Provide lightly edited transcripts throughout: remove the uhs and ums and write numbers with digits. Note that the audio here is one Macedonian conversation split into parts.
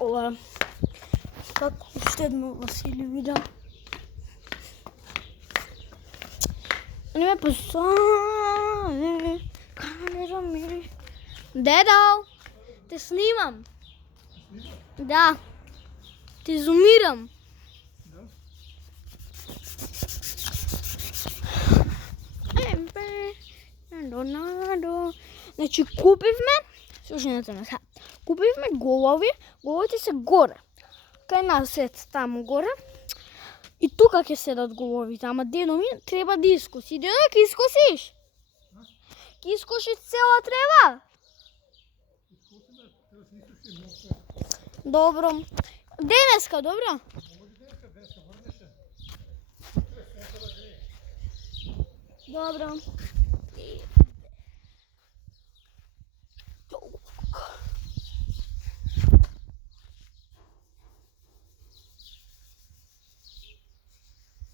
ова пак уште едно Васили видео. Не ме постави камера ми. Дедо, те снимам. Да. Те зумирам. Значи купивме, слушајте ме сега. Купивме голови, головите се горе. Кај нас сед таму горе. И тука ќе седат головите, ама дедо ми треба да искоси. Дедо, ќе искосиш? Ќе искошиш цела трева? Добро. Денеска, добро? Добро.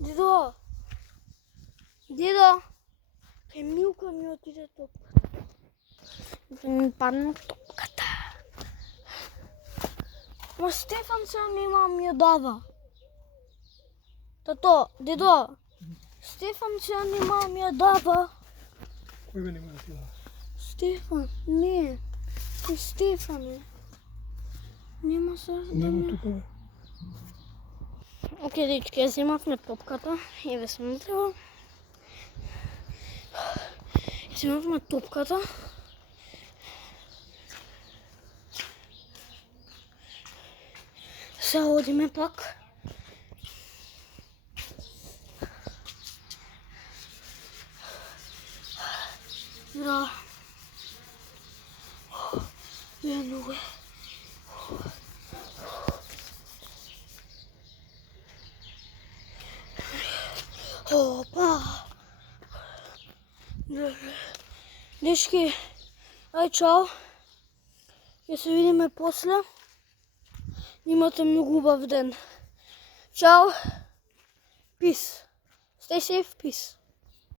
Дедо! Дедо! Кај Милка ми отиде топката. Да ми падна топката. Ма Стефан се нема ми ја дава. Тато, дедо! Стефан се нема ми ја дава. Кој бе нема да ти дава? Стефан, не. Кој Стефан е? Нема се да Нема тука бе. Океј, дечки, ја земавме топката. Еве сум треба. Ја земавме топката. Се одиме пак. Да. Едно е. Опа! Дечки, ај чао. Ќе се видиме после. Имате многу убав ден. Чао. Peace. Stay safe. Peace.